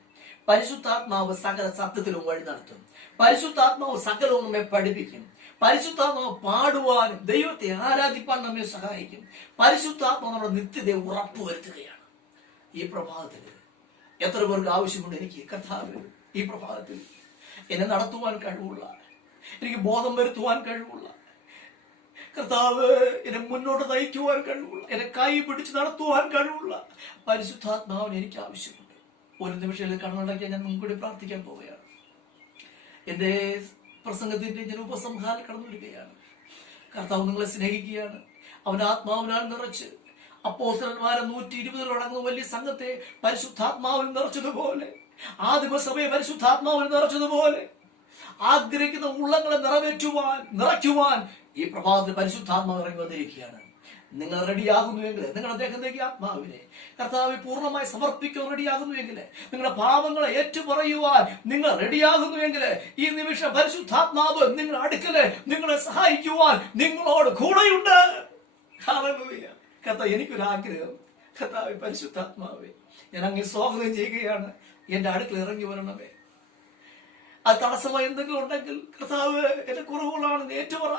പരിശുദ്ധാത്മാവ് സകല സത്യത്തിലും വഴി നടത്തും. പരിശുദ്ധാത്മാവ് സകലവും നമ്മെ പഠിപ്പിക്കും. പരിശുദ്ധാത്മാവ് പാടുവാനും ദൈവത്തെ ആരാധിപ്പാൻ നമ്മെ സഹായിക്കും. പരിശുദ്ധാത്മാവ് നമ്മുടെ നിത്യതയെ ഉറപ്പുവരുത്തുകയാണ്. ഈ പ്രഭാതത്തിൽ എത്ര പേർക്ക് ആവശ്യമുണ്ട്? എനിക്ക് കർത്താവ് ഈ പ്രഭാതത്തിൽ എന്നെ നടത്തുവാൻ കഴിവുള്ള, എനിക്ക് ബോധം വരുത്തുവാൻ കഴിവുള്ള കർത്താവ്, എന്നെ മുന്നോട്ട് നയിക്കുവാൻ കഴിവുള്ള, എന്നെ കൈ പിടിച്ച് നടത്തുവാൻ കഴിവുള്ള പരിശുദ്ധാത്മാവിന് എനിക്ക് ആവശ്യമുണ്ട്. ഒരു നിമിഷം കണ്ണുണ്ടാക്കിയാൽ ഞാൻ മുൻകൂടി പ്രാർത്ഥിക്കാൻ പോവുകയാണ്. എന്റെ പ്രസംഗത്തിന്റെ ഞാൻ ഉപസംഹാരം കടന്നു വരികയാണ്. കർത്താവ് നിങ്ങളെ സ്നേഹിക്കുകയാണ്. അവന്റെ ആത്മാവിനാൽ നിറച്ച് അപ്പോസ്തലന്മാരെ 120 അടങ്ങുന്ന വലിയ സംഘത്തെ പരിശുദ്ധാത്മാവിൽ നിറച്ചതുപോലെ, ആദിമസഭയെ പരിശുദ്ധാത്മാവിൽ നിറച്ചതുപോലെ ആഗ്രഹിക്കുന്ന ഉള്ളങ്ങളെ നിറയ്ക്കുവാൻ ഈ പ്രഭാതത്തിൽ പരിശുദ്ധാത്മാവ് ഇറങ്ങി വന്നിരിക്കുകയാണ്. നിങ്ങൾ റെഡിയാകുന്നുവെങ്കിൽ, നിങ്ങളുടെ അദ്ദേഹത്തേക്ക് ആത്മാവിനെ കർത്താവ് പൂർണ്ണമായി സമർപ്പിക്കാൻ റെഡിയാകുന്നുവെങ്കിൽ, നിങ്ങളുടെ പാപങ്ങളെ ഏറ്റുപറയുവാൻ നിങ്ങൾ റെഡിയാകുന്നുവെങ്കിൽ, ഈ നിമിഷം പരിശുദ്ധാത്മാവ് നിങ്ങളുടെ അടുക്കല് നിങ്ങളെ സഹായിക്കുവാൻ നിങ്ങളോട് കൂടെയുണ്ട്. ഹല്ലേലൂയ. കർത്താവ്, എനിക്കൊരാഗ്രഹം, കർത്താവ് പരിശുദ്ധാത്മാവേ, ഞാൻ അങ്ങേ സ്വാഗതം ചെയ്യുകയാണ്. എന്റെ അടുക്കൽ ഇറങ്ങി വരണമേ. അത് തടസ്സമായി എന്തെങ്കിലും ഉണ്ടെങ്കിൽ കർത്താവ്, എന്റെ കുറവുകളാണെന്ന് ഏറ്റുപറ.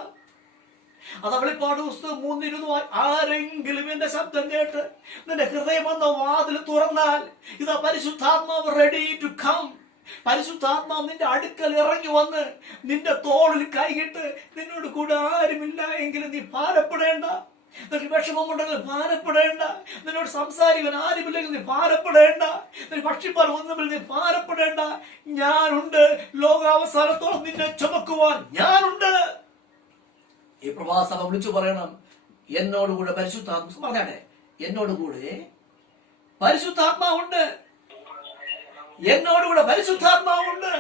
അത് വെളിപ്പാട് പുസ്തകം 3:20 ആരെങ്കിലും എന്റെ ശബ്ദം കേട്ട് നിന്റെ ഹൃദയം എന്ന വാതിൽ തുറന്നാൽ ഇതാ പരിശുദ്ധാത്മാവ് റെഡി ടു കം. പരിശുദ്ധാത്മാവ് നിന്റെ അടുക്കൽ ഇറങ്ങി വന്ന് നിന്റെ തോളിൽ കൈകിട്ട്, നിന്നോട് കൂടെ ആരുമില്ല എങ്കിലും നീ ഭാരപ്പെടേണ്ട, നിനക്ക് വിഷമമുണ്ടെങ്കിൽ ഭാരപ്പെടേണ്ട, നിന്നോട് സംസാരിക്കാൻ ആരുമില്ലെങ്കിൽ നീ ഭാരപ്പെടേണ്ട, നിനക്ക് ഭക്ഷിപ്പാൻ ഒന്നുമില്ല നീ ഭാരപ്പെടേണ്ട, ഞാനുണ്ട്, ലോകാവസാനത്തോളം നിന്നെ ചുമക്കുവാൻ ഞാനുണ്ട്. ഈ പ്രവാസഭ വിളിച്ചു പറയണം, എന്നോടുകൂടെ പരിശുദ്ധാത്മ പറഞ്ഞാട്ടെ, എന്നോടുകൂടെ പരിശുദ്ധാത്മാവുണ്ട്, എന്നോടുകൂടെ പരിശുദ്ധാത്മാവുണ്ട്,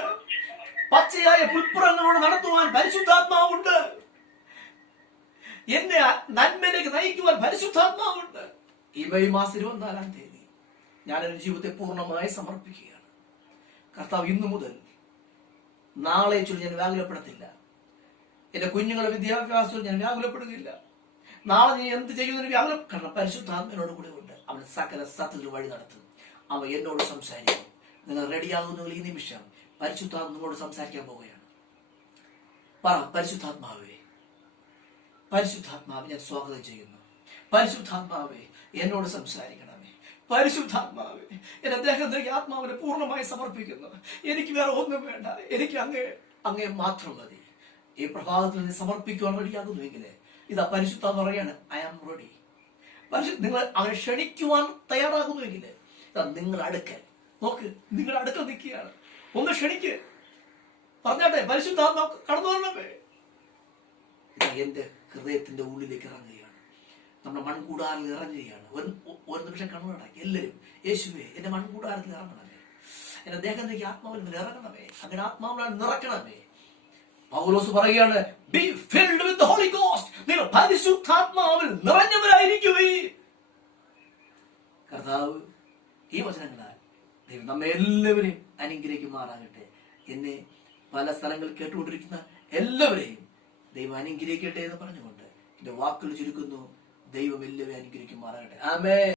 പച്ചയായ പുൽപ്പുറങ്ങളോട് നടത്തുവാൻ പരിശുദ്ധാത്മാവുണ്ട്, എന്നെ നന്മയിലേക്ക് നയിക്കുവാൻ പരിശുദ്ധാത്മാവുണ്ട്. ഈ മെയ് മാസം 24-ാം തീയതി ഞാൻ എന്റെ ജീവിതത്തെ പൂർണ്ണമായി സമർപ്പിക്കുകയാണ്. കർത്താവ്, ഇന്നു മുതൽ നാളെ ചൊല്ലി ഞാൻ വ്യാകുലപ്പെടത്തില്ല. എന്റെ കുഞ്ഞുങ്ങളുടെ വിദ്യാഭ്യാസത്തിൽ ഞാൻ വ്യാകുലപ്പെടുകയില്ല. നാളെ നീ എന്ത് ചെയ്യുന്നതിന് വ്യാകുലം, കാരണം പരിശുദ്ധാത്മനോട് കൂടെ ഉണ്ട്. അവൻ സകല സത്യത്തിൽ വഴി നടത്തും. അവൻ എന്നോട് സംസാരിക്കും. നിങ്ങൾ റെഡിയാകുന്നെങ്കിൽ ഈ നിമിഷം പരിശുദ്ധാത്മ നിങ്ങളോട് സംസാരിക്കാൻ പോവുകയാണ്. പറ, പരിശുദ്ധാത്മാവേ, പരിശുദ്ധാത്മാവ് ഞാൻ സ്വാഗതം ചെയ്യുന്നു. പരിശുദ്ധാത്മാവേ, എന്നോട് സംസാരിക്കണമേ. പരിശുദ്ധാത്മാവേ, എന്റെ ദേഹത്തേക്ക് ആത്മാവിനെ പൂർണ്ണമായി സമർപ്പിക്കുന്നു. എനിക്ക് വേറെ ഒന്നും വേണ്ട, എനിക്ക് അങ്ങേ മാത്രം മതി. ഈ പ്രഭാതത്തിൽ നീ സമർപ്പിക്കുവാൻ റെഡിയാകുന്നുവെങ്കിൽ ഇതാ പരിശുദ്ധാത്മ പറയാണ്, ഐ ആം റെഡി. നിങ്ങൾ അവരെ ക്ഷണിക്കുവാൻ തയ്യാറാകുന്നുവെങ്കിൽ ഇതാ നിങ്ങൾ അടുക്കൽ നോക്ക്, നിങ്ങൾ അടുക്കൽ നിൽക്കുകയാണ്. ഒന്ന് ക്ഷണിക്ക്, പറഞ്ഞാട്ടെ, പരിശുദ്ധാത്മ കടന്നു വരണമേ. ഇതാ എന്റെ ഹൃദയത്തിന്റെ ഉള്ളിലേക്ക് ഇറങ്ങുകയാണ്, നമ്മുടെ മൺകൂടാറിൽ ഇറങ്ങുകയാണ്. ഒരു നിമിഷം കണ്ണുടക്കി എല്ലാവരും, യേശുവേ എന്റെ മൺകൂടാരത്തിൽ ഇറങ്ങണമേ, എന്റെ ദേഹത്തേക്ക് ആത്മാവിൽ ഇറങ്ങണമേ, അങ്ങനെ ആത്മാവിനാൽ നിറയ്ക്കണമേ. പൗലോസ് പറയുകയാണ്, be filled with the holy ghost. നിങ്ങൾ പരിശുദ്ധാത്മാവിൽ നിറഞ്ഞവരായിരിക്കുകയും. കർത്താവ് ഈ വചനങ്ങളാൽ ദൈവം നമ്മെ എല്ലാവരെയും അനുഗ്രഹിക്കുമാറാകട്ടെ. എന്നെ പല സ്ഥലങ്ങളിൽ കേട്ടുകൊണ്ടിരിക്കുന്ന എല്ലാവരെയും ദൈവം അനുഗ്രഹിക്കട്ടെ എന്ന് പറഞ്ഞുകൊണ്ട് എന്റെ വാക്കുകൾ ചുരുക്കുന്നു. ദൈവം എല്ലാവരെയും അനുഗ്രഹിക്കുമാറാകട്ടെ. ആമേൻ.